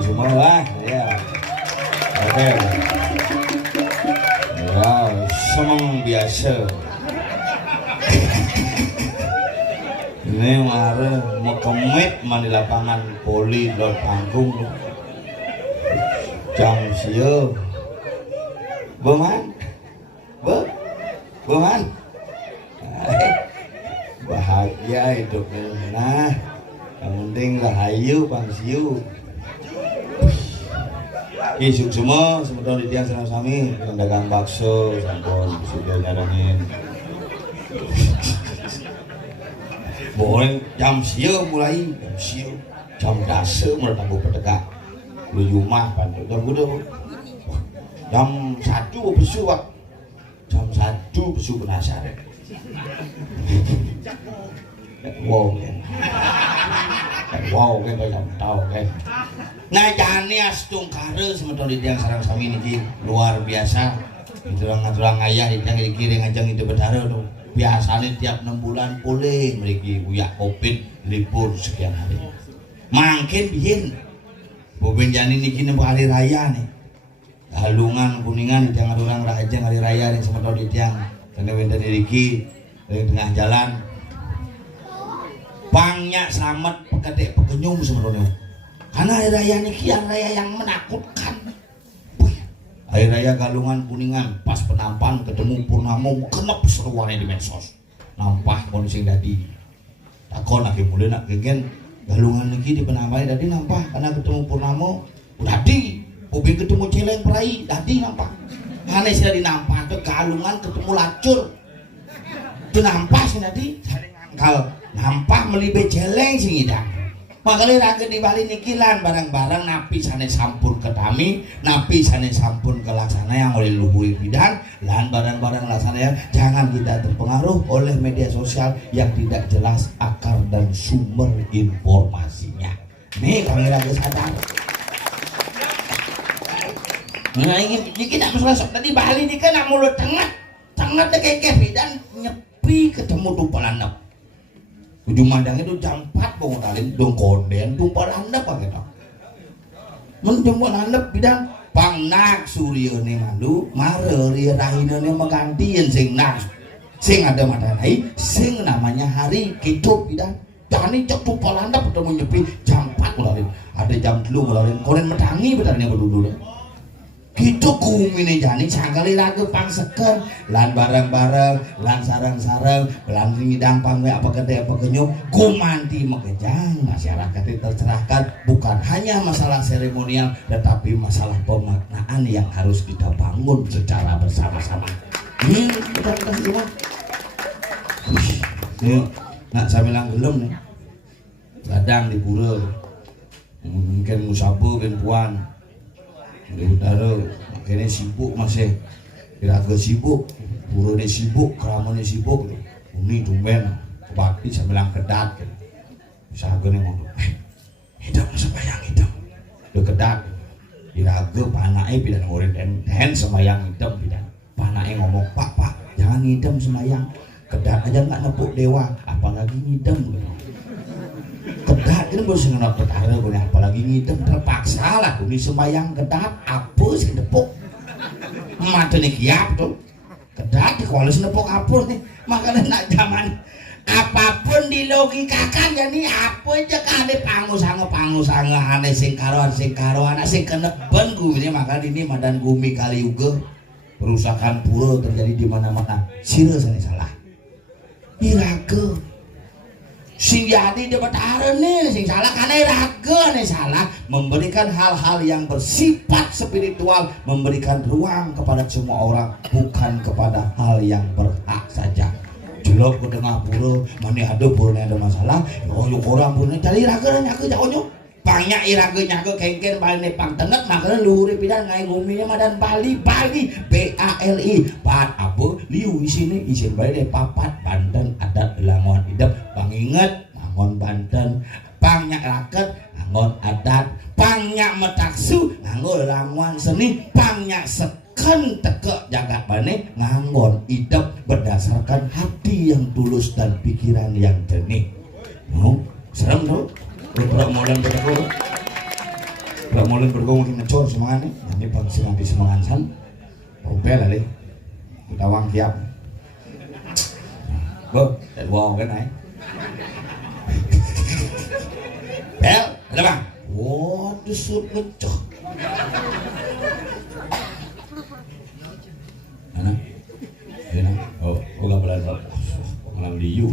Semua ya. Oke. Ya, senang biasa. Ini mare mau kemit di lapangan poli lor panggung. Jam sieu. Beman. Beman. Bahagia hidupnya. Nah, yang penting rahayu pangsiu. Isuk semua sebetulnya di tiang senang sami yang dagang bakso sampun sudah nyarangin boleh jam siu mulai jam dase mulai tangguh pedegak lu rumah pantu jam udah jam 1 besu pak jam 1 besu penasaran wow kan jam tahu kan ngajane astung kare semeton di tiang sarang sami niki luar biasa. Tulang ayah di tiang kiri ngajang itu bedara tuh. Biasanya tiap 6 bulan boleh mriki buyak Covid libur sekian hari. Mangkin biyen. Boben jani niki nembe hari raya nih. Halungan kuningan di tiang orang rajang hari raya nih semeton di tiang. Tene wenten iki di tengah jalan. Pangnya selamat pekedek pekenyum semeton. Karena hari raya ini kian raya yang menakutkan. Hari raya Galungan Kuningan pas penampan ketemu Purnamo kenep seruannya di medsos. Nampah kondisi dadi. Takon lagi mulai nak gegen Galungan lagi di penampan dadi nampah karena ketemu Purnamo dadi. Ubi ketemu celeng perai dadi nampah. Aneh sih di nampah ke Galungan ketemu lacur. Itu nampah sih dadi. Kalau nampah melibe celeng sih ngidang. Makanya rakyat di Bali nikilan barang-barang napi sana sampun ke kami, napi sana sampun ke laksana yang oleh luhur bidan, dan barang-barang laksana ya jangan kita terpengaruh oleh media sosial yang tidak jelas akar dan sumber informasinya. Nih kami lagi sadar. Nah ini kita masuk tadi Bali ini kan mulut tengah kayak bidan nyepi ketemu tumpalan. Ujung mandang itu jam 4 bangun alim dong konden tumpal handap apa kita menjemput handap bidang pangnak surya nih malu mare ria rahina nih menggantiin sing nak sing ada madanai sing namanya hari kituk bidang jani cek tumpal handap udah menyepi jam 4 bangun alim ada jam 3 bangun alim konden medangi betarnya berduduk gitu kumine jani sakali lagu pangseken lan bareng-bareng lan sareng-sareng lan ngidang pangwe apa gede apa genyuk gumanti megejang masyarakat itu tercerahkan bukan hanya masalah seremonial tetapi masalah pemaknaan yang harus kita bangun secara bersama-sama. Kita semua yuk nak saya bilang belum nih kadang di pura mungkin musabu kan puan di utara makanya sibuk masih kira-kira sibuk pura sibuk keramanya sibuk ini tumben kebakti saya bilang kedat usaha gue nih ngomong hidup sembayang hidup udah kedat kira-kira panai bidan ngurin dan sembayang hidup bidan panai ngomong pak jangan ngidam sembayang kedat aja nggak nepuk dewa apalagi ngidam kedat ini bos ngenot petara punya apalagi ngidam terpaksa lah ini sembayang kedat apa sih nepuk mata nih kiap tuh kedat kalau nepuk apa nih makanya nak zaman apapun dilogikakan ya nih apa aja kan ada pangusanga aneh sing karuan anak sing keneben gue makanya ini madan gumi kali juga perusakan pura terjadi di mana-mana sira sana salah iraga sing jadi di betara nih sing salah karena iraga nih salah memberikan hal-hal yang bersifat spiritual memberikan ruang kepada semua orang bukan kepada hal yang berhak saja jelok ke tengah pura mana ada pura ada masalah yuk orang pura cari iraga nyaku jauhnya banyak iraga nyaku kengken balik pang tenet makanya luhur pidan ngai nguminya madan Bali BALI pat apa liu isini isin balik papat Banten adat Langon hidup panginget Langon Banten pangnya raket Langon adat pangnya metaksu nganggo Langon seni pangnya seken tekek jagat bane nganggon hidup berdasarkan hati yang tulus dan pikiran yang jernih. Serem tuh Berak molen bergong makin ngecor semangat nih ini bangsi nanti semangansan pompel ali kita wang kiap bo dan wow kan ay bel ada bang waduh sup ngecor mana ini oh gak boleh pengalaman liu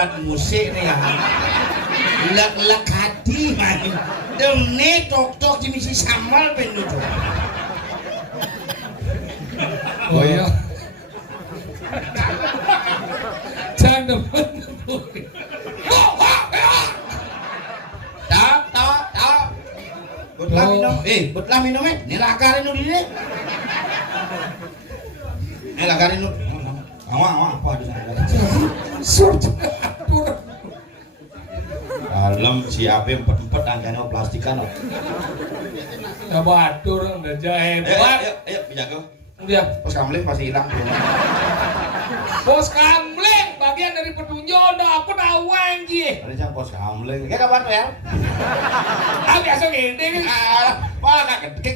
alat musik nih ya. Lek hati main. Dene tok-tok di misi samal pendu. Oh iya. Jangan Tak. Butlah minum. Butlah minum Ni lakarin nu dini. Ni lakarin nu. Awang apa di sana? Surt. Dalam siapa empet angkanya plastikan. Ya batur udah jahe hebat. Ayo jago. Dia. Pos kamling masih hilang. Bos kamling bagian dari petunjuk dah aku tahu anjing. Ada yang pos kamling. Kayak kapan ya? Ah biasa gede kan. Wah gede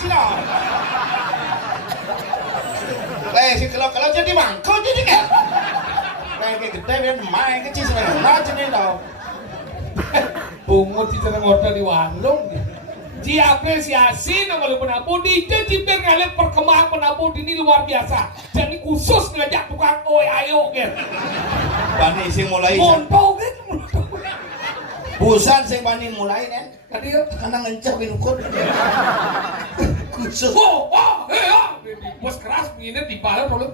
cina. Si kalau jadi mangkok jadi kan. Kayak gede biar main kecil sebenarnya. Jadi tau. Bungut di sana ngorda di warung. Diapresiasi nama lu penabur di jipir ngaliat perkembangan penabur ini luar biasa. Jadi khusus ngajak tukang oi ayo kan. Bani sing mulai. Monto kan. Busan sing bani mulai kan. Tadi ya karena ngencep binukut. Khusus. Bos keras begini di pala perlu.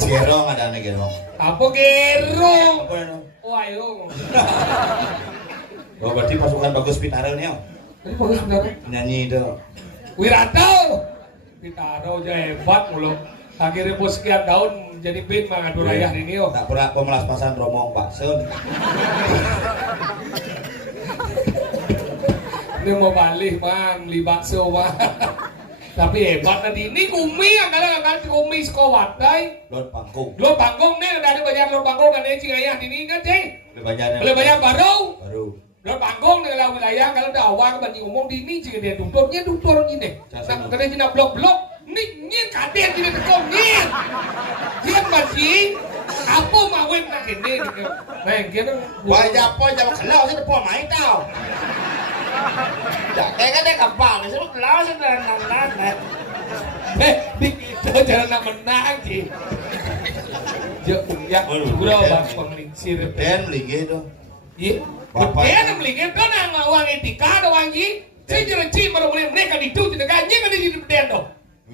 Gerong ada nih gerong. Apa gerong? Apa itu? Oh ayo. Oh berarti pasukan bagus Pitaro nih. Ini bagus benar. Nyanyi itu. Wiranto. Pitaro aja hebat mulu. Akhirnya bos sekian tahun jadi pin mangadu rayah ini yo. Tak pernah pemelas pasan romong Pak Sun. Ini mau balik mang, li bakso mah. Tapi hebat tadi ini kumi angkala kumi sekolah dai. Lot panggung. Lot panggung nih ada banyak lot panggung kan ini ayah ini kan cing. Lebih banyak baru. Lot panggung nih kalau wilayah kalau dah awal kan ngomong di ini cing dia tuturnya tutur ini. Nak kena cina blok nih kadet ini tekong nih. Dia masih apa mawin nak ini. Nah kira. Wajah apa jawab kalau sih depo main tau. Kayak kan dia kapal, disebut kelau sih dari nang-nang. Itu jangan nak menang sih. Ya, udah bang penglingsir. Dan melingkir tu. Iya, betul melingkir kan nang uang etika doang ji. Saya jangan cip baru mereka itu tidak kan kan di beden tu.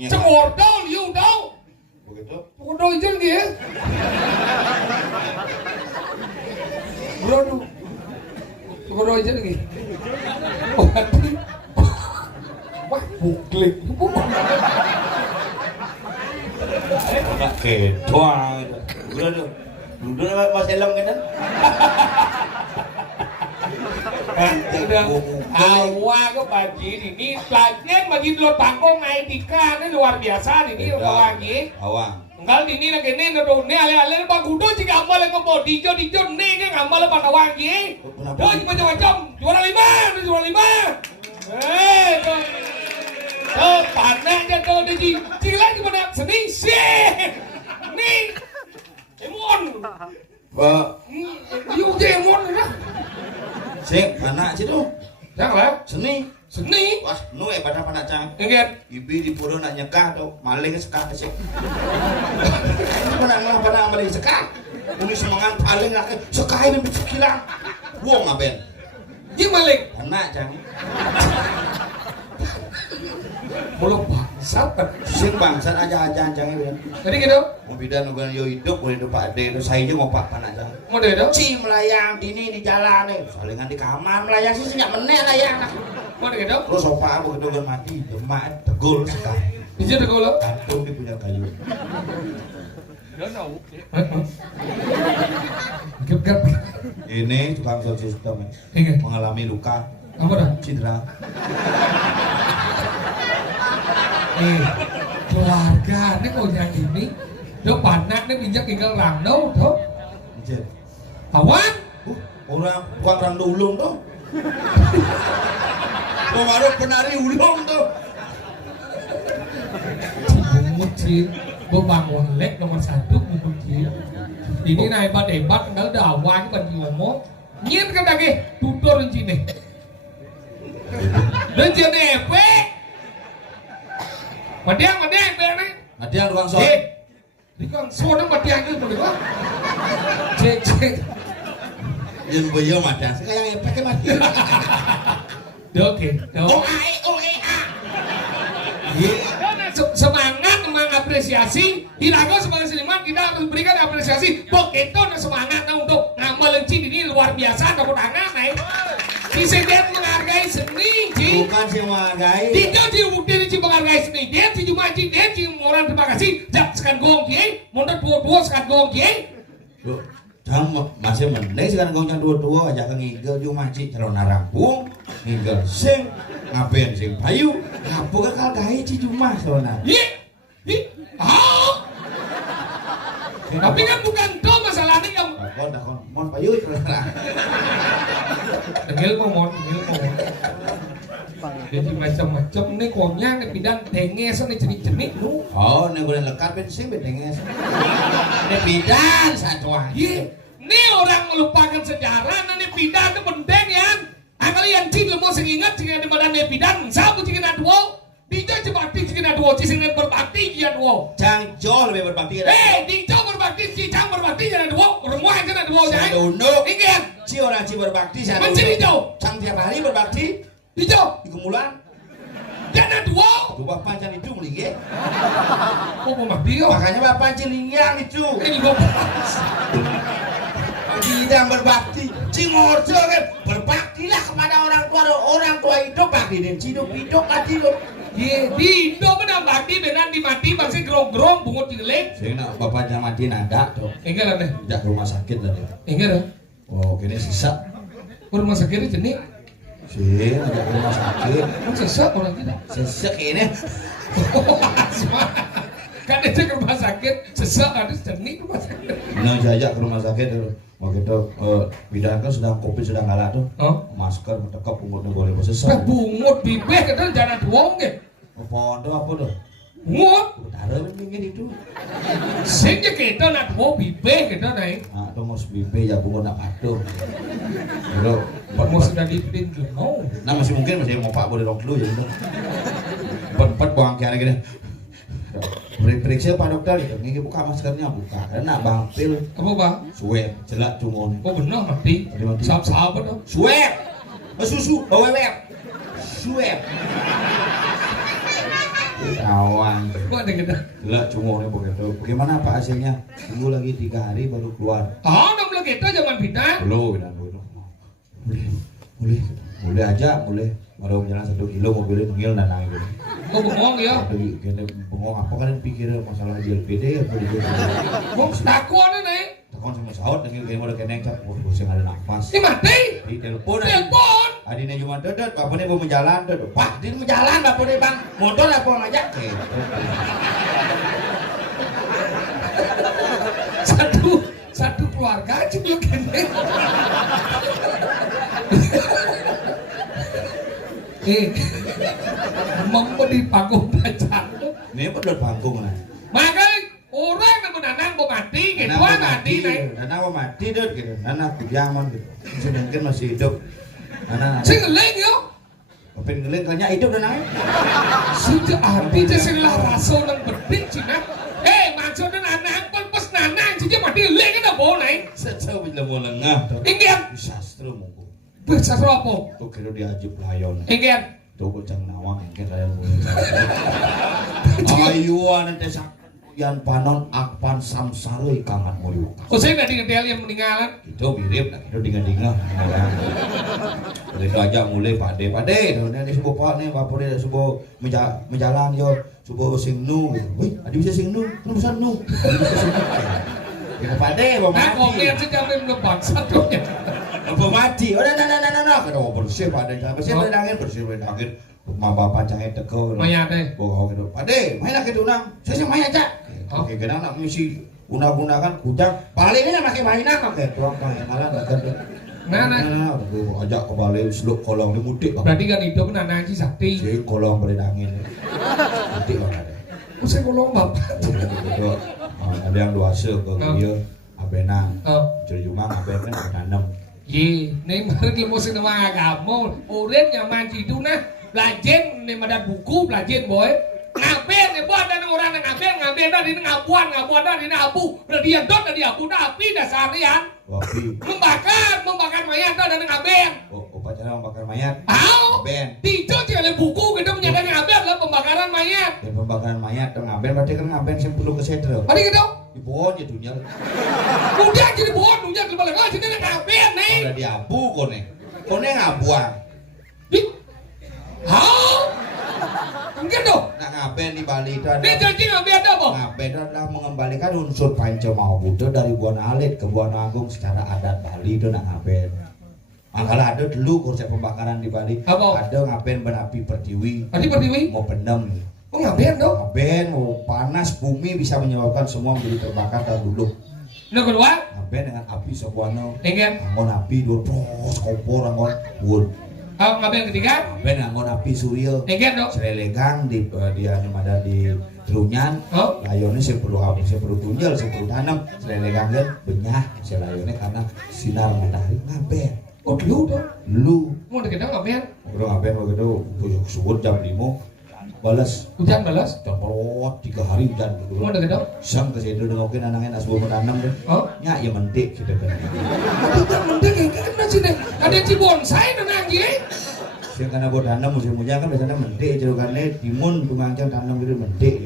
Semua dol, you dol. Begitu. Dol itu dia. Bro, dol itu lagi. Wah, buklik. Nak kedoang. Udah Mas Elong kan? Awak ke bagi ini lagian bagi lot panggung etika ini luar biasa ini lagi. Awang. Enggak ini lagi ini nado ini ale bang kudo jika amal yang kau dijo ini kan amal pada wangi. Oh macam-macam juara 5. Panahnya tuh di cila cuma seni sih. Nih, emon. Yuk emon lah. Sing anak situ. Jangan lah. Seni. Pas nu pada panak cang. Ingat. Ibi di pura nak nyekah tu, maling sekah sih. Mana maling sekah. Ini semangat paling nak sekah ini bersekilang. Wong ngapain? Jing maling. Anak cang. Mulut bangsat. Sing bangsat aja cang ini. Jadi gitu. Mau bidan nugan yo hidup Pak Ade, saya juga mau pak panak cang. Mau deh dong. Si melayang di jalan nih, salingan di kamar melayang sih nggak meneh layang. Mau deh dong. Terus opa begitu kan mati, demak tegul sekah. Bisa tegul lo. Kantung di punya kayu. Gap. Ini tukang sound system mengalami luka. Apa dah? Cedera. Keluarga ini kau yang ini, dia panak ni minyak tinggal rang đâu, tuh. Awan? Orang ulung tuh. Baru penari ulung tuh. Bungut sih, bang lek nomor 1 bungut sih. Ini naik hebat tinggal dawan kan ngomong. Nyen kan lagi tutur sini. Dan jadi apa? Madiang nih. Madiang tukang sound. Thì con xô nó mati aja boleh kok. Cek. Yang beliau mati, sekarang yang pakai mati. Oke. Semangat mengapresiasi Irago sebagai seniman kita harus berikan apresiasi begitu semangatnya untuk ngamal Cid ini luar biasa tepuk tangan nih Presiden menghargai seni Cid Bukan sih menghargai tidak diudir Cid menghargai seni dia Cid cuma Cid dia Cid orang terima kasih jak sekan gong Cid mundur dua sekan gong Cid Jangan masih mending sekarang gongnya dua aja ke ngigel cuma Cid calon rampung ngigel sing ngapain sing payu ngapun kan kalgai Cid cuma soalnya tapi kan bukan itu masalahnya yang Dakon, mon payu Dengil mon jadi macam-macam nih konya nih bidan denges nih jenik-jenik lu oh ini boleh lekat bensin denges ini bidan satu aja nih orang melupakan sejarah nih bidan itu penting ya kalian Cid mau ingat jika di badan nih bidan sabu jika dua Dijo berbakti jika dua Cid berbakti jika dua Jangjo lebih berbakti Dijo berbakti Cicang berbakti jika dua rumah jika dua Sadunduk ingat Ci orang Ci berbakti Mencari Dijo Cang tiap hari berbakti Dijo di Kemulan jana dua bapak pancan itu mending mau mabio makanya bapak cilingyang itu ini gua tidak berbakti Cingorjo kan berbaktilah kepada orang tua hidup bakti dan hidup kan hidup di Indo benar bakti benar dimati bangsa gerong-gerong bungut jelek sehingga bapaknya mati nada tuh enggak lah deh tidak ke rumah sakit lah dia enggak lah oh kini sisa rumah sakit jenik sih tidak ke rumah sakit sesak orang kita sesek ini kan itu ke rumah sakit sesak ada jenik rumah sakit nah jajak ke rumah sakit waktu itu bidan kan sedang covid sedang ngalah tuh masker mentekap punggutnya boleh bersesat bungut bibeh kadang jangan doang ke pondok apa tuh bungut utara mendingin itu sehingga kita nak mau bibeh kita naik nah itu mau bibe ya pungut nak patuh itu mau sudah dipin mau nah masih mungkin masih mau pak boleh rok dulu jadi empat buang kira gini periksa pak dokter itu ini buka maskernya buka karena bang pil apa bang swab jelak cumon oh benar mati sahab dong swab susu wewer swab kawan kok ada kita jelak cumonnya begitu bagaimana pak hasilnya tunggu lagi 3 hari baru keluar udah mulai kita zaman bintang belum boleh aja boleh baru jalan 1 kilo mobilnya tengil nanang gitu oh bengong ya gini bengong apa kan pikir masalah JLPD apa di mau takut nih takon sama saut tengil kayak udah keneng cap bosan ada nafas ini mati di telepon adine cuma dedet bapaknya mau menjalan dedet pak dia mau jalan bapaknya bang motor apa ngajak satu keluarga aja belum keneng mau di panggung bacaan ini bener panggung lah makanya orang yang menanang mau mati gitu mati nih nana mau mati deh gitu nana kujangan gitu mungkin masih hidup nana sing ngeleng yo pengen ngeleng kayaknya hidup nana sudah arti itu sila rasa nang bedik cina maksudnya nanang pas nanang sih mati ngeleng kan boleh sejauh bila mau lengah ingat sastra mungkin bersastra apa? Tuh kira diajib layon ingat tuh bocang nawang ingat layon ayuan nanti yang panon akpan samsaroi kangen mulu. Oh saya nggak dikenal yang meninggalan. Itu mirip, itu dingan-dingan. Itu aja mulai pade. Ini sebuah pak nih, bapak dia sebuah menjalan yo, sebuah sing nu. Wih, ada bisa sing nu, nu bisa nu. Kita pade, bapak mati. Nah, oke, sih kami belum bangsa tuh ya. Bapak mati. Oh, nah. Kita mau bersih pade, bersih dangin. Rumah bapak cahaya teko. Maya teh. Bawa gitu. Pade, main lagi tuh nang. Saya maya cak. Oke, kadang nak misi guna-gunakan kujang. Paling ini pakai mainan pakai tuang kayak malah enggak ada. Nah, ajak ke balai seluk kolong di mudik. Berarti kan hidup nana aja sakti. Si kolong berangin. Mudik bang ada. Saya kolong bapak. Ada yang duase ke dia abenan. Jadi cuma aben kan nanam. Ye, nih mari kita mau senang agama. Orang yang maju itu nah, belajar nih ada buku belajar boy. ngaben ne buat dan orang ngaben dah di ngabuan dah di abu. Udah dia dot dah di abu dah api dah seharian. Wapi. Membakar mayat dah dan ngaben. Upacara membakar mayat. Au. Ngaben. Tijo dia oleh buku kita menyadari ngaben adalah pembakaran mayat. Dan pembakaran mayat dan ngaben berarti kan ngaben sing perlu kesedro. Tadi gitu. Dibon ya dunya. Udah jadi bohong dunia kembali lagi sini ngaben nih. Udah diabu kone. Kone ngabuang. Hau. Mungkin dong. Nah ngaben di Bali itu Ini ada. jadi ngaben apa? Ngaben itu adalah mengembalikan unsur Pancamau Buddha dari Buana Alit ke Buana Agung secara adat Bali itu nak ngaben. Angkala ada dulu konsep pembakaran di Bali. Apa? Ada ngaben berapi pertiwi. Tadi pertiwi? Mau benem. Oh ngaben dong. Ngaben mau panas bumi bisa menyebabkan semua menjadi terbakar dan dulu. Yang kedua? Ngaben dengan api sebuano. Dengan? Angon api dua pros kompor angon wood. Oh ngaben ketiga? Ngaben angon api surya. Dengan dong. Selelegang di dia ada di Trunyan. Oh? Layonnya saya perlu apa? Saya perlu tunjal, saya perlu tanam. Selelegang kan benyah. Saya layonnya karena sinar matahari ngaben. Oh dulu dong. Dulu. Mau deket ngaben? Udah ngaben begitu. Buyuk subuh jam 5. Balas. Hujan balas? Dan perot 3 hari hujan dulu. Mau deket dong? Sang ke situ dengokin anaknya asbun menanam deh. Oh? Nya ya mentik gitu kan. Tidak mending yang kena sini. Ada ci bonsai dan anjing. Sing karena buat tanam musim hujan kan biasanya mentik cerukannya timun pengancang tanam gitu mentik.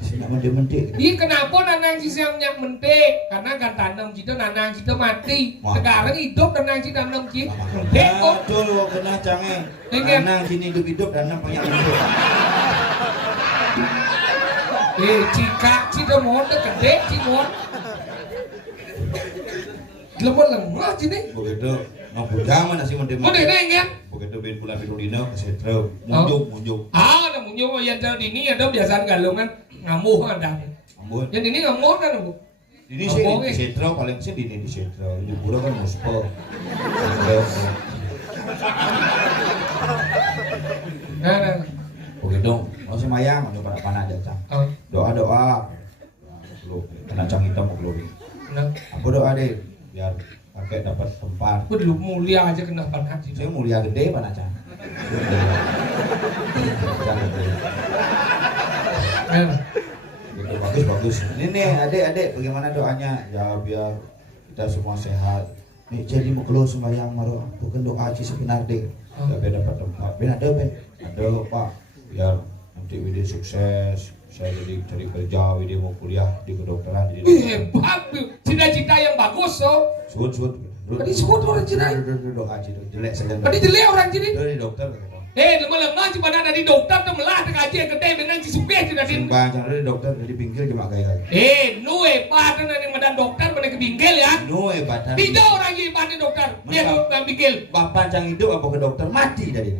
Sing nak mentik. Ini kenapa nanang sisa yang mentik? Karena kan tanam kita nanang kita mati. Wah. Sekarang hidup nanang kita tanam kita mentik kok. Betul kena cange. Enggak. Tanam sini hidup tanam banyak mentik. Jika kita mau gede cimon. Lemah sini. Begitu nah bujang mana sih mentik. Mau deh kan? Begitu bin bulan Fitrodino kesetro munjuk. Ah, ada munjuk yang jauh ini ada biasaan galungan ngamuh ada. Ambon. Yang ini ngamuh kan bu. Ini sih di setro paling sih di setro. Di pura kan muspo. Nah. Begitu, masih mayang, ada pada panah aja cang. Oh. Doa, lu kena cang hitam mau keluar. Nah. Aku doa deh, biar kakek dapat tempat. Belum mulia aja kena panah sih. Saya mulia gede panah cang. Gitu, bagus. Ini nih adik, bagaimana doanya? Ya biar kita semua sehat. Nih jadi mau keluar sembahyang maru, bukan doa aja sebenar deh. Biar dapat tempat. Ben ada pak. Biar nanti Widya sukses, saya jadi cari kerja, Widya mau kuliah di kedokteran. Hebat, cita-cita yang bagus so. Sud. Tadi sebut orang Cina. Doa aja, jelek saja. Tadi jelek orang Cina. Dari dokter. Lemah cuma ada di dokter tuh melah dengan aja gede dengan si suge tidak di. Banyak dari dokter dari pinggir cuma kayak. Nue padan yang medan dokter mana ke pinggir ya. Nue badan. Tidak orang yang padan dokter. Dia dokter pinggir. Bapak cang hidup apa ke dokter mati dari.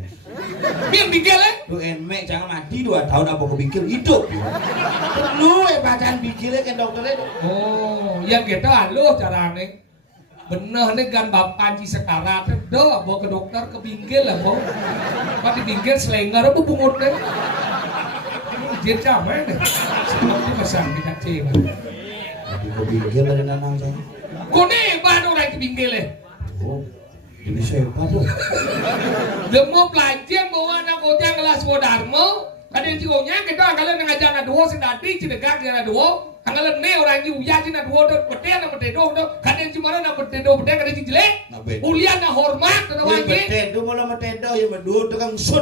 Biar pinggir ya. Lu emek jangan mati 2 tahun apa ke pinggir hidup. Nue badan pinggirnya ke dokternya. Oh, yang gitu halus caranya. Bener nih kan bapak ji sekarat doh bawa ke dokter ke pinggir lah bawa pas di pinggir selenggar apa bungut deh dia camai deh seperti pesan kita cewek Tapi ke pinggir dari nanang saya. kok nih baru orang ke pinggir lah Oh, jadi siapa tuh? dia mau belajar bawa anak kocang kelas Dharma kadang cikonya kita kalian ngajar anak dua sedati cidegak dia anak dua anggalan ne orang yang uya cina dua dot beten na beten do kadang cuma na beten do beten kadang jelek mulia na hormat na Wah, wangi beten do malah metendo ya berdua tukang sud.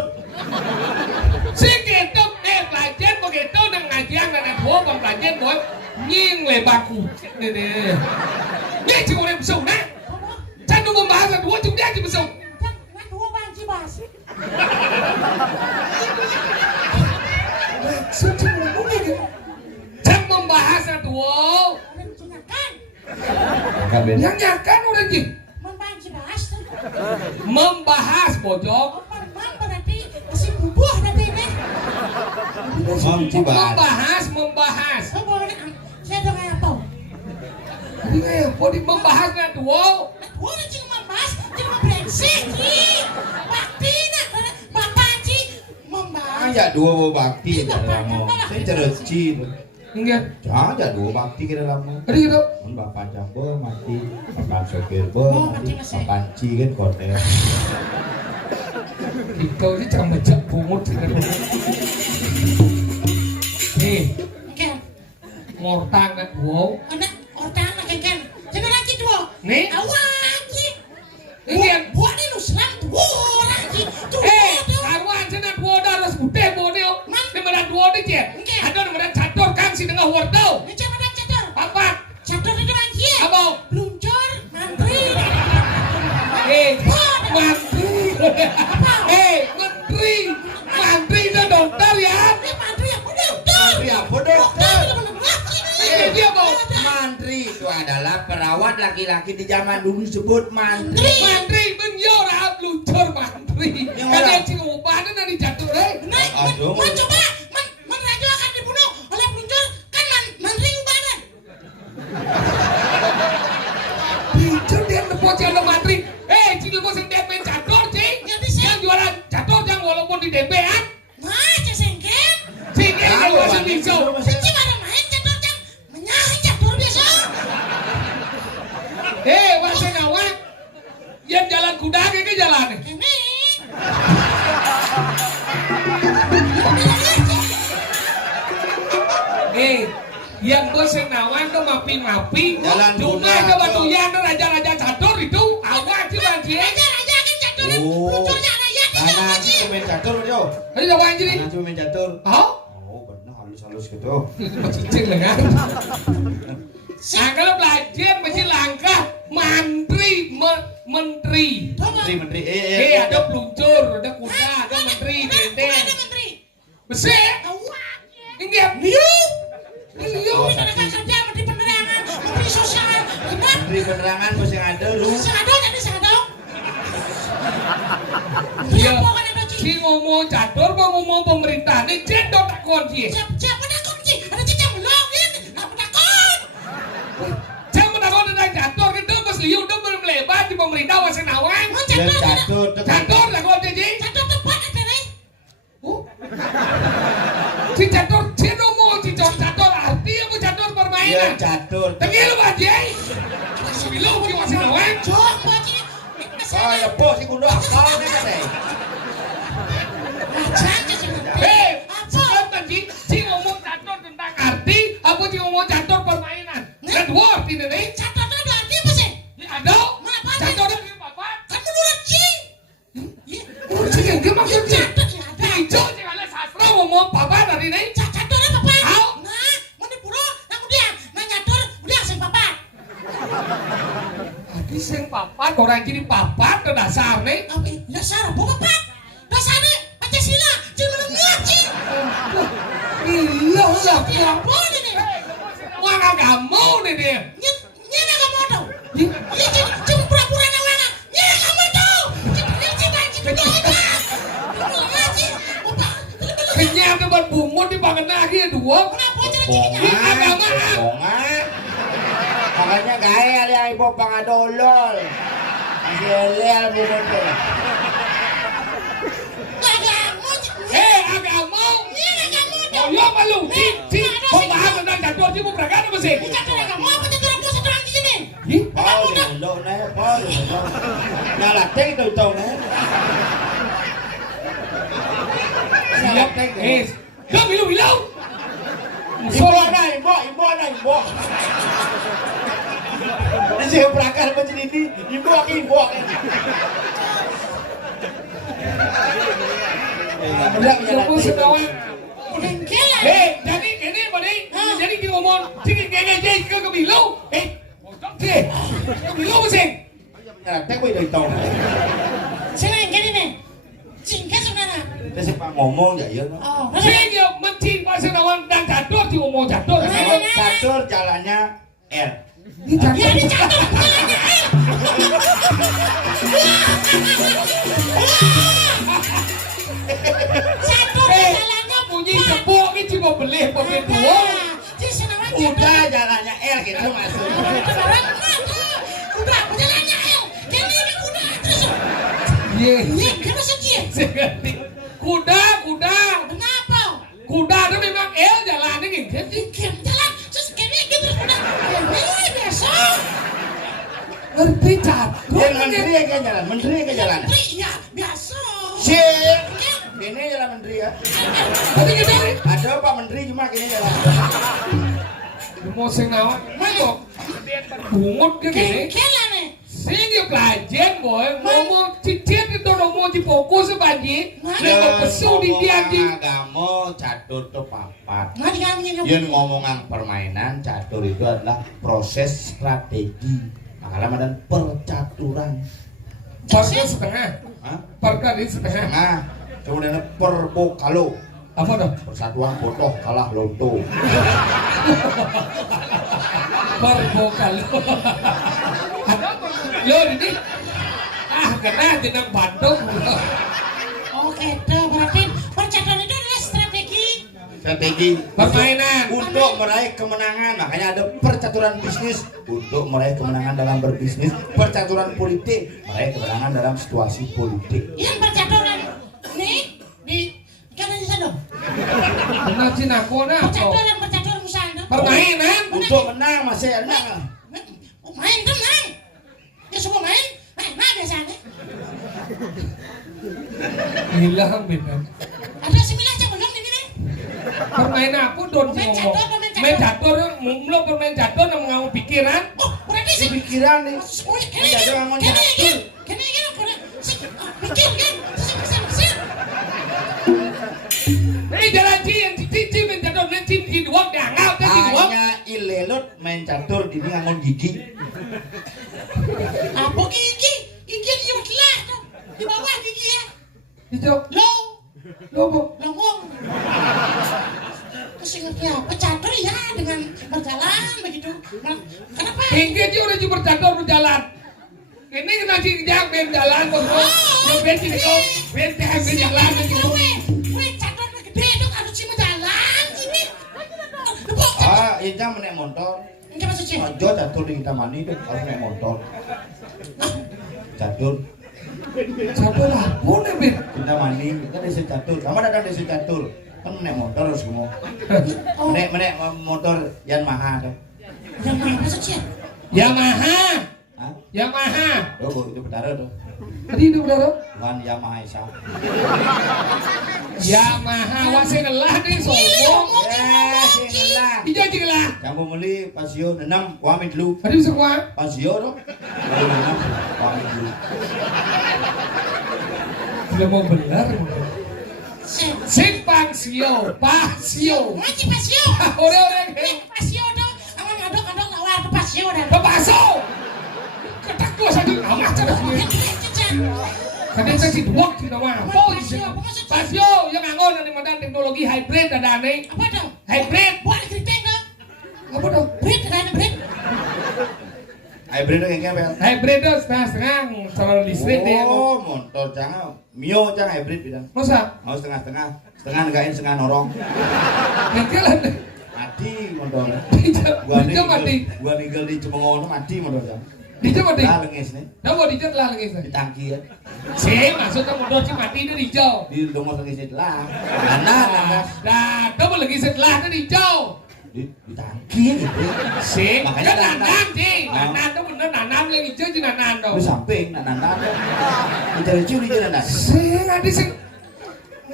si kita belajar begitu dengan ngajian dan dua pembelajar boy nying lebaku ini cuma orang besar nah saya tu membahas dua cuma dia besar dua bang cibas suci mungkin saya membahas dua orang cinakan yang nyakan orang ji membang cibas membahas bojok memang berarti masih bubuh nanti ini membahas saya boleh saya dong yang tahu ini kayak bodi membahas dua dua orang cuma membahas cuma brengsek bakti nak bapak ci membahas Ya dua bawa bakti ke dalam mau. Saya cereci. enggak Jangan dua bakti ke dalam mau. tadi gitu Bapak campur mati, bapak sopir mati, bapak cikin konten. itu aja cuma cak pungut Ken. Ngortang nak wow. Anak ortan na Ken. Jangan lagi dua. Nih. Awaji. Ini Buat ni lu selam dua lagi. karuan sana dua darah putih bodeo. Ni mana dua ni je. Ada ni mana catur kang si dengan wortel. Macam mana catur? Apa? Catur itu lagi. Apa? Luncur, mantri. Mantri. Mantri itu dokter ya. Mantri apa dokter? Mantri apa dokter? Dia mau. Mantri itu adalah perawat laki-laki di zaman dulu disebut mantri. Mantri menyorap luncur mantri. Ada cing obanan dari jatuh deh. Naik, Aduh. mau coba raja akan dibunuh oleh peluncur kan mantri ubanan. Luncur dia nepot yang mantri. Cing lepot yang dia main catur cing. Yang jualan catur yang walaupun di DP-an. Nah, cesengken. Cing yang masih bisa. Cici mana main catur jang menyahin catur biasa. Masa ngawak. Yang jalan kuda ke jalan. Ini. Yang bosen nawan tuh mapi-mapi. Jalan Cuma kuda itu batu tuh. yang raja-raja catur itu. Awak sih banci. Raja kan catur. Oh. Luncurnya raja kan Kanan catur. itu main catur yo. Ini jawab anjir. Kanan itu main catur. Oh? Oh, benar halus-halus gitu. Cicing lah kan. Nah kalau belajar mesti langkah menteri. Menteri. Ada peluncur, ada kuda, ada menteri, dendeng. Ada menteri. Besar. Awaknya. Ini dia. Liu. Ini mereka kerja menteri penerangan, menteri sosial. Kenapa? Menteri penerangan mesti ada lu. Sadar jadi sadar. Iya. Apa kan ada Si ngomong catur, mau ngomong pemerintah. Ini cendok tak kunci. Siapa nak kunci? Ada cicak belum kan? Apa takut? Saya menakut tentang catur, kita pas liu udah melebar di pemerintah wasit nawang. Dan catur Catur lah kau jadi. Catur tepat ada nih. Si catur, si ngomong si catur arti apa catur Dia permainan. catur. Tapi lu bajai. Si bilu ki wasit nawang. Jok baca. Oh ya po si kundo akal nih kan deh. Sekarang tadi si ngomong catur tentang arti, apa si ngomong catur permainan. Ada dua arti nih. Catur itu ada arti apa sih? Ada. Mana Catur itu apa? kan menurut cing. Si yang dia maksudnya. Catur ya ada. Hijau si kalau sastra ngomong papa dari ini. Catur apa pak? Au. Nah, mana pura? Nah udah, nah nyatur, udah sing papat. Tapi sing papat orang jadi papat ke dasar nih. Apa? Dasar apa papat? Dasarnya Pancasila, cing menengah cing. Iya lah Ya puang. apa ini? Wang agak mau nih dia. Nyana nggak mau tahu. Iya cing pura-pura nawanga. Nyana nggak mau tahu. Cing aja. Kenyang depan bumut di bangun lagi dua. Kenapa cing Agama. Bongan. Makanya gaya dia ibu pangadolol. Masih lel bumut tuh. Agak mau. Oh ya malu. Si pembahas tentang catur si mau berangkat apa sih? Catur nggak mau apa catur aku catur di sini. Bao thì lộ này, bao thì lộ. Nhà là tết từ tàu này. Nhà là tết này. Kau bilu. Ibu này. Ini sih berangkat macam ini. Ibu. Kamu sedawan. Bengkel. Jadi ini bani. Jadi kita ngomong. Jadi kau bilu. Sih. Kau bilu sih. Nhà là tết bây đời tàu này. Sini yang ini nih. Singkat sebenarnya. Thế sẽ ngomong vậy đó. Oh, Saya dia mencin pasal lawan dan catur si ngomong catur. Catur jalannya L. ya dicatur jalannya. Catur jalannya Bunyi tepuk ni cuma beli pakai dua. Udah jalannya L gitu maksudnya. Udah, jalannya L. Jadi ini kuda terus. Iya. Iya, kenapa sih? Kuda. Kenapa? Kuda itu memang L jalannya gitu. Bikin jalan, terus kayak gitu udah. Ini biasa. Ngerti catur. Menteri ke jalan. Iya, biasa. Sih. Kini jalan menteri ya. Tadi kita Ada Pak Menteri cuma kini jalan. mau sing naon, kok bungut ke gini. Kela nih. Sing dia belajar boy, ngomong cicit itu ngomong di fokus sebanyak, lewat pesu di dia di. Agama catur itu papat. Nah, di kami nyuruh. Yang ngomongan permainan catur itu adalah proses strategi. Makanya ada percaturan. Perka setengah, Hah? perka di setengah. Nah, kemudian perbokalo. Apa dah? Persatuan botoh kalah loto. Berbokal. Yo ini, kena jenang Bandung. Oke, tuh berarti percaturan itu adalah strategi. Strategi Permainan. untuk meraih kemenangan. Makanya ada percaturan bisnis untuk meraih kemenangan dalam berbisnis. Percaturan politik meraih kemenangan dalam situasi politik. Yang percaturan nih di kanan di sana. Benar Cina kona. Percaturan usaha itu. Permainan. Untuk menang masih enak. Main tenang. Ya semua main. Nah biasanya. Hilang benar. Ada sembilan jam belum ini nih. Permainan aku don ngomong. Main catur, belum bermain catur yang ngomong pikiran. Oh, berarti Di sih. pikiran nih. Semuanya Ini ada ngomong catur. Kene pikir kan. Sih. Ini jalan yang cici main catur nanti di dua dianggap kan di dua. Hanya ilelut main catur di ngangon gigi. Apa gigi? Gigi di belah tuh. Di bawah gigi ya. Hijau. Low. Longong. Terus ingat ya, pecatur ya dengan berjalan begitu. Nah, kenapa? Tinggi aja udah bercatur berjalan. Ini kena jangan main jalan bro. Yang main sini kau, main jalan begitu. Weh, catur gede itu harus cuma jalan sini. Inca menek motor. Enggak maksudnya. Ojo catur di kita mani itu harus naik motor. Catur. Catur apa nih Ben? Kita mani kan desa catur. Kamu datang desa catur. Kan naik motor semua. Menek motor Yamaha tuh. Yang mana maksudnya? Yamaha. Hah? Yamaha. Tuh itu betara tuh. Tadi itu berapa? Bukan Yamaha Esa. Yamaha wasih ngelah nih sombong. Singlah. Hijau aja ngelah. Kamu beli pasio 6 wamin dulu. Tadi bisa kuah. Pasio tuh. 6 wamin dulu. Udah mau belar. Simpang pasio. Ngaji pasio. Orang-orang Pasio dong. Awan ngadok-ngadok lawar ke pasio dah. Bapaso. Ketak gua satu amat cara sendiri. Kadang saya si dua di nama. Pasio yang ngangon dari modal teknologi hybrid ada aneh. Apa dong? Hybrid. Buat keriting dong. Apa dong? Breed, ada breed. Hybrid kayak apa? Hybrid itu setengah calon listrik dia. Oh, motor jangan. Mio jangan hybrid bilang. Masa? Mau setengah-setengah. Setengah negain, setengah norong. Mungkin Mati motor. Dijam mati. Gua ninggal di Cemongono mati motor jangan. Dijam mati. Lah lengis nih. Dah mau dijam lah lagi Di tangki ya. sih. Maksudnya motor si mati itu dijau. Di domor lengis itu lah. Nah. Dah, double lagi setelah itu dijau. Di tangki gitu. Sih, Makanya kan nanam sih. Nah. Nanam tuh bener nanam yang hijau sih nanam dong. Di samping nanam. Dicari cium di nanam. Sih, nanti sih.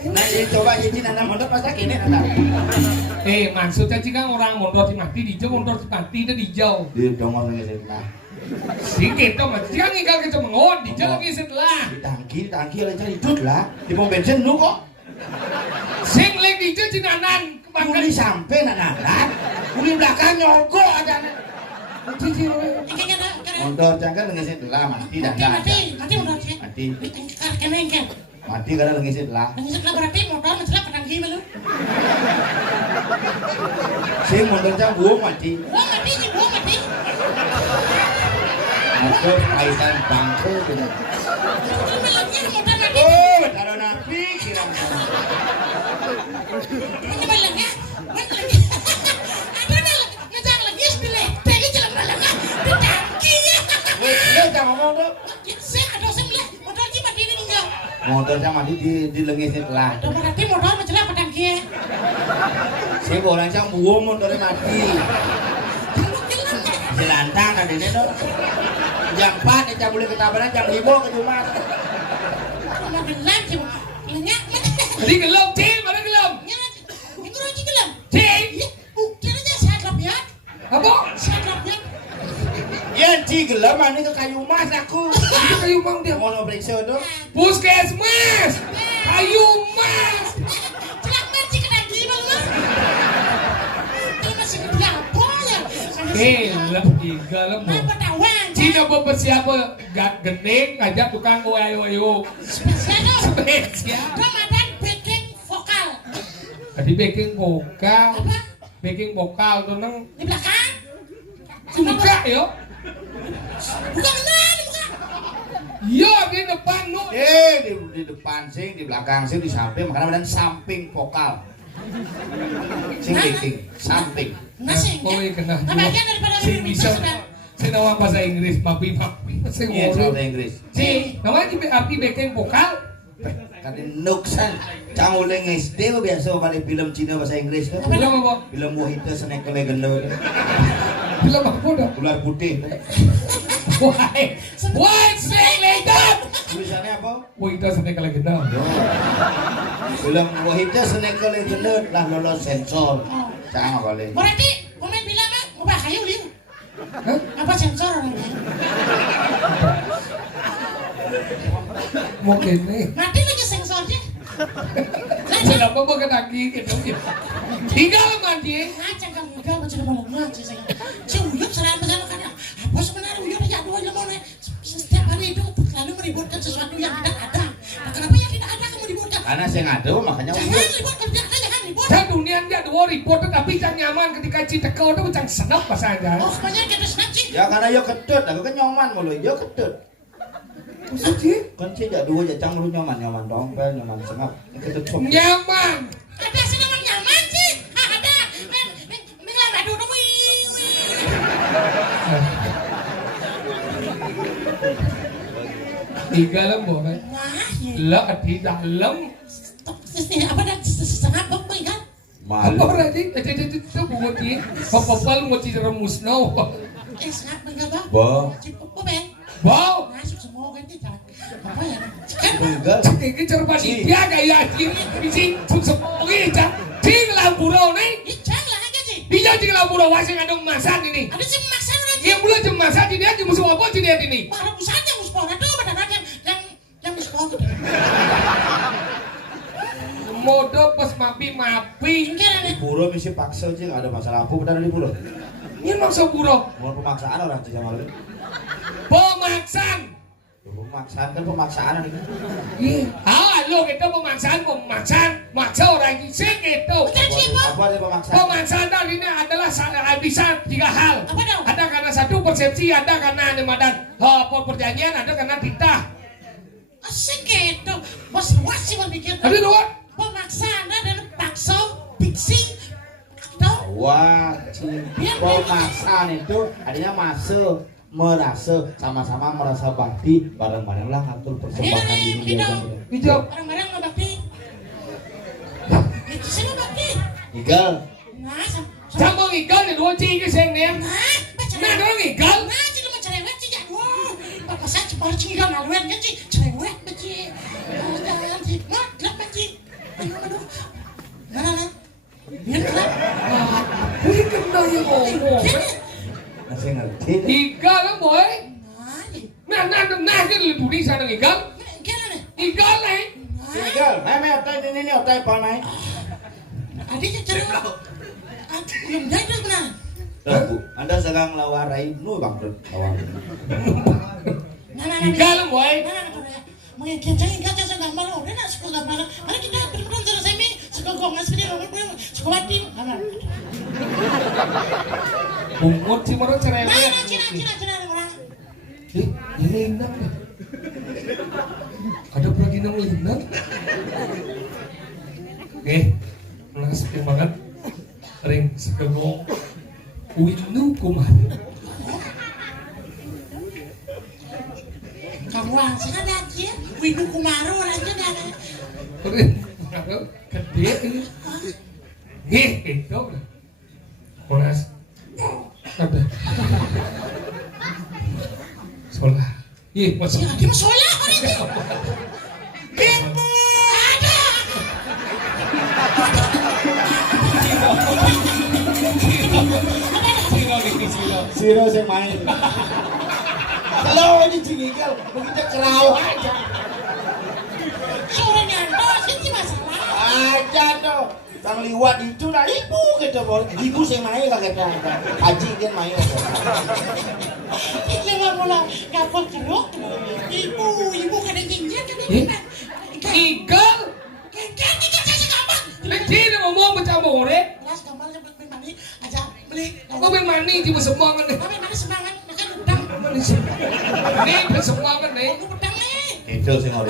Nah, jadi coba jadi nanam motor pas kini nanam. Maksudnya sih kan orang motor si mati dijau, motor si mati itu dijau. Di domor lengis itu lah. Sih gitu, maksudnya kan nginggal ke Cemengon, dijau lagi setelah. Di tangki lah cari dud lah. Di pom bensin lu kok. Sing lagi dijau si nanan. Uli sampai nanam. Uli belakang nyogok aja. Motor jangan lengis itu lah mati dah. Mati motor sih. Mati. Kena engkel. Mati karena lengis itu lah. Yang setelah berarti motor mencelah penanggi malu. Sing motor jam buang mati. Buang mati sih, buang mati. Motor kaitan bangku gitu. Melengnya motor mati. Oh, taruh nabi kira. Ini melengnya. Ada nih ngejang lagi sebelah. Tadi jalan melengnya. Di tangkinya. Weh, jangan ngomong tuh. Saya ada sebelah. Motor sih mati ini tinggal. Motor jam mati di lengis itu lah. Ada berarti motor mencelah penanggi. Sing orang jam buang motornya mati. Jelantang ada ini tuh. Jam 4 jam boleh ketabaran jam 5 ke Jumat. Mau gelam sih. Lenyak. Tadi gelem, Cing, mana gelem? Minggu lagi gelem. Cing, Iya, ukir aja saya gelap ya. apa? Saya gelap ya. Ya ci gelem ini ke kayu mas aku. Itu kayu mang dia. Mau periksa tuh. Puskesmas, kayu mas. Celak banget kena gimana mas? Ini masih gede apa ya? Gelem, gelem. Apa tawan? Cina bersiapa gak gening ngajak tukang ayo. Spesial dong. Spesial. Ramadan backing vokal. Tadi backing vokal. Apa? Backing vokal tuh neng. Di belakang? Suka yo. Bukan benar, bukan. Yo di depan nu. Di depan sing, di belakang sing, di samping, makanya badan samping vokal. Sing backing, samping. Masih. Oh iya kena. Nah, bagian daripada Si bisa. sudah. Si nama bahasa Inggris, papi. Si Iya, ngomong. bahasa Inggris. Si namanya di arti backing vokal. Kadang nuksan, cang uling SD biasa kali film Cina bahasa Inggris kan. Film apa? Film Wahita Senek Legenda, Film apa dah? ular putih. Why snake legend? Tulisannya apa? Wih, itu snake legend. Film Wahita Senek Legenda lah lolos sensor. Cang kali. Berarti pemain bilang mah mau bahaya liu. Hah? Apa sensor orangnya? Mungkin nih. Mati lagi sensornya. Kenapa mau kena gigi gitu? Tinggal mandi. Ngacang kamu enggak baca nama lama sih saya. Si Uyup selain bersama kadang apa sebenarnya Uyup aja dua yang mau setiap hari itu selalu meributkan sesuatu yang tidak ada. Nah, kenapa yang tidak ada kamu ributkan? Karena saya ngadu makanya Jangan ribut kerjakan jangan ribut. Saya dunia dia dua ribut tapi jangan nyaman ketika cinta kau itu macam senap pasanya. Oh, banyak kita senang sih. ya karena yo ketut, aku kan nyoman mulu, yo ketut. Maksud sih? Kan sih jak dua jak cang mulu nyoman dompet, nyoman sengap. Ketut sok. Nyaman. Ada sih memang nyaman sih. Ada. Mengelama dulu wih. Di dalam boleh. Wah, Lah di dalam. apa dan setengah bok kan? Apa Malu. lagi? Itu buat dia. Apa mau remus no? Sangat enggak bang. Bo. Cipu ben. Wow. Masuk semua kan tidak. Apa ya? Kan Enggak. Ini cerita dia kayak ini bisi semuanya cak. Tinggal burau nih. jangan aja sih. Dia tinggal burau wasing ada masak ini. Ada sih maksa orang. Yang mulai jemasan ini aja musuh apa sih dia ini? Para pusatnya muspora tuh pada yang muspora. Modal pas mapi. Mungkin ada. Puro mesti paksa sih, nggak ada masalah apa benar di puro. Ini maksud burau. Mau pemaksaan orang tuh sama lu. Pemaksan. Pemaksaan kan pemaksaan ini. Iya. Lo kita pemaksan. Maksa orang ini gitu. Betul sih bang. Apa ada pemaksaan? Pemaksaan ini adalah bisa 3 hal. Apa dong? Ada karena satu persepsi, ada karena animadan. Perjanjian, ada karena titah. Asik gitu. Bos wasi berpikir. Ada dua. Pemaksaan dan paksa fiksi atau Wah, pemaksaan itu artinya masuk, merasa, sama-sama merasa bakti, bareng-bareng lah ngatur persembahan Iya, ini. gitu. Hijau. Orang-orang mau bakti. Itu sih mau bakti. Igal, Nah, Sama ngigal nih dua cinggi seng nih. baca. Nah, dong ngigal. Nah, jadi mau cerewet sih ya. Wah, bapak saya cepat cigal laluan kan sih. Cerewet baci. Jangan sih. Wah, gelap baci. Aduh. Mana? Biar gelap. Ini kena yang ngomong. masih ngerti? Ngigal lah boy. Nah, Nah, kan lu di sana ngigal. gimana? Ngigal nih. Igal, meme otai ini otai apa naik? Adiknya cerewet. Belum jadi benar. Bu, Anda sedang lawarai nu bangkrut awal. Nah. Ngigal lah boy. Mungkin kencang saya gambar udah nak sekolah gambar. Mari kita berperan sama semi sekolah ngas ini nomor sekolah tim. Bungut sih mana cerewet. Mana Cina orang. Ini indah nih. Ada lagi nang indah. Makasih banget. Ring sekego. Winu kumaha. Kamu langsung ada aja. Windu Kumaro aja dah. Ring gede ini. Itu. Konas. Apa? Solah. Masuk. Dia mau solah hari ini. Ada. Siro sing main. Kalau ini cingigel, begitu kerau aja. Sore nyantos ini masalah. Aja tuh. Tang liwat itu nah ibu gitu bol. Ibu sing main kagetnya. Haji kan main. Ini mula ngapal keruk. Ibu kada jinjir kada jinjir. Igal. Kan kita kasih gambar. Sini ngomong macam orang. Kelas gambar yang mani aja beli. Kau main mani di semangat nih. Tapi mana semangat makan udang. Ini semangat nih. Aku udang nih. Itu sing ora.